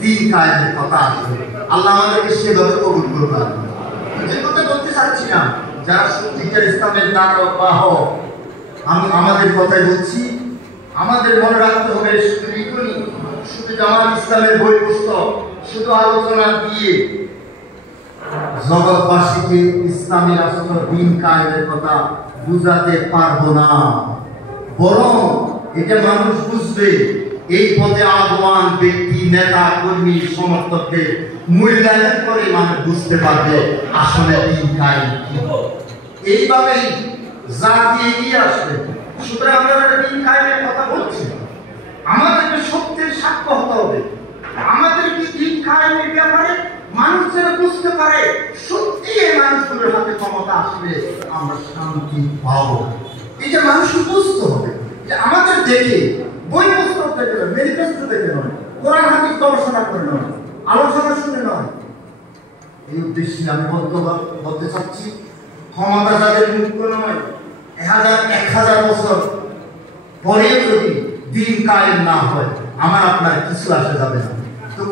দিন কায়েমের কথা আসবে। আল্লাহ আমাদেরকে সেভাবে কবুল করবেন। যে কথা বলতে চাচ্ছি না, যারা সত্যিকার ইসলামের বাহক, আমি আমাদের কথাই বলছি। আমাদের মনে রাখতে হবে শুধু জামাত ইসলামের বই পুস্তক, শুধু আলোচনা দিয়ে জগৎবাসীকে ইসলামের আসল দিন কায়েমের কথা বুঝাতে পারবো না। বরং এটা মানুষ বুঝবে এই পথে আগমান ব্যক্তি, নেতা, কর্মী, সমর্থকদের মূল্যায়ন করে মানুষ বুঝতে পারবে আসলে দিন কায়েম কি। এইভাবেই জাতি এগিয়ে আসবে। সুতরাং আমরা দিন কায়েমের কথা বলছি, আমাদেরকে সত্যের সাক্ষ্য হতে হবে। আমাদেরকে দিন কায়েমের ব্যাপারে মানুষ যেন বুঝতে পারে সত্যি এই মানুষগুলোর হাতে ক্ষমতা আসলে আমরা শান্তি পাবো। এটা মানুষকে বুঝতে হবে যে আমাদের দেখে, বই পুস্তক দেখে নয়, ম্যানিফেস্টো দেখে নয়, কোরআন হাদিস গবেষণা করে নয়, আলোচনা শুনে নয়। এই উদ্দেশ্যে আমি বলতে চাচ্ছি, ক্ষমতা যাদের মুক্ত নয়, 1000 বছর পরেও যদি দিন কায়েম না হয়, আমার আপনার কিছু আসে যাবে না।